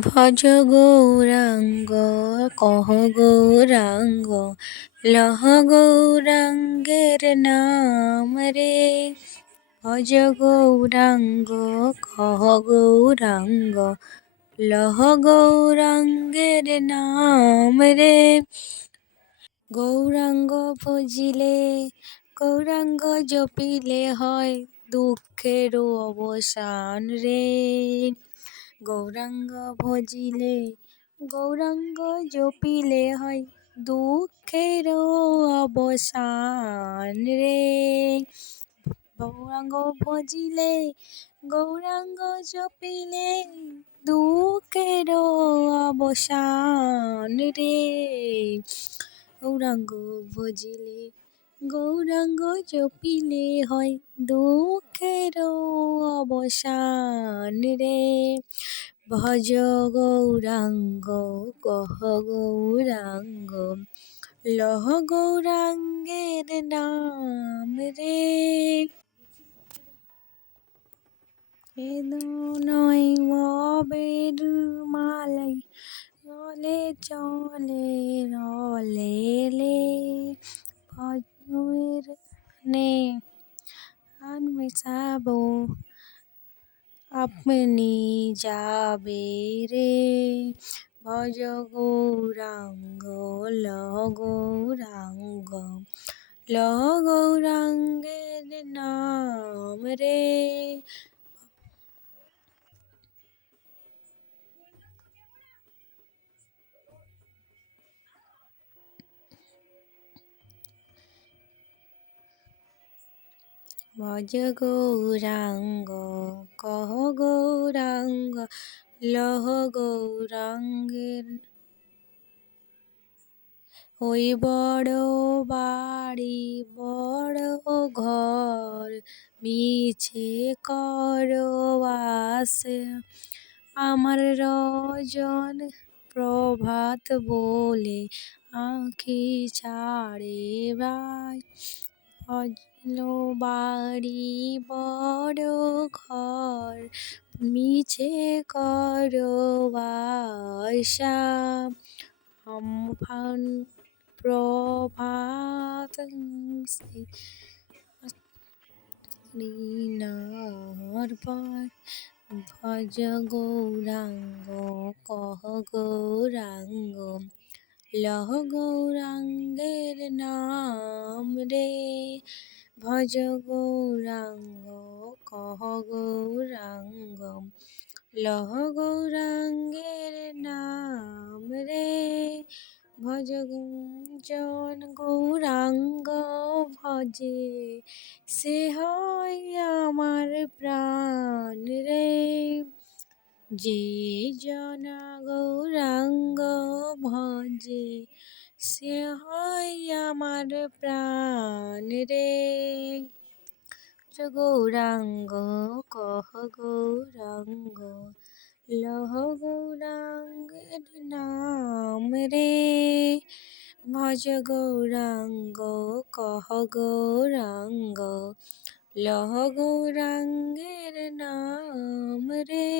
ভজ গৌরাঙ্গ, কহ গৌরাঙ্গ, লহ গৌরাঙ্গের নাম রে। ভজ গৌরাঙ্গ, কহ গৌরাঙ্গ, লহ গৌরাঙ্গের নাম রে। গৌরাঙ্গ ভজিলে, গৌরাঙ্গ জপিলে হয় দুঃখেরও অবসান রে। গৌরাঙ্গ ভজিলে, গৌরাঙ্গ জপিলে হয় দুঃখেরও অবসান রে। গৌরাঙ্গ ভজিলে, গৌরাঙ্গ জপিলে দুঃখেরও অবসান রে। গৌরাঙ্গ ভজিলে গৌরাঙ্গ জপিলে হয় দুঃখের অবসান রে। ভজ গৌরাঙ্গ, কহ গৌরাঙ্গ, লহ গৌরাঙ্গের নাম রে। নয় মবের মালাই রলে চলে আন মেশাবো আপনি যাবে রে ভজ গৌরাঙ্গ ল গৌরাঙ্গ ল গৌরাঙ্গের নাম রে ভজ গৌরাঙ্গ কহ গৌরাঙ্গ, লহ গৌরাঙ্গের। ওই বড় বাড়ি, বড় ঘর, মিছে করো আমার রজন প্রভাত বলে আঁখি ছাড়ে ভাই ভজলো বাড়ি বড় ঘর, মিছে করো আশা আমফান প্রভাত পর ভজ গৌরাঙ্গ, কহ গৌরাঙ্গ, লহ গৌরাঙ্গের রে ভজ গৌরাঙ্গ, কহ গৌরাঙ্গ লহ গৌরাঙ্গের নাম রে। ভজ জন গৌরাঙ্গ, ভজে সে হয় আমার প্রাণ রে। যে জনা গৌরাঙ্গ, ভজে সে হয় আমার প্রাণ রে। গৌরাঙ্গ কহ গৌরাঙ্গ, লহ গৌরাঙ্গের নাম রে। ভজ গৌরাঙ্গ, কহ গৌরাঙ্গ, লহ গৌরাঙ্গের নাম রে।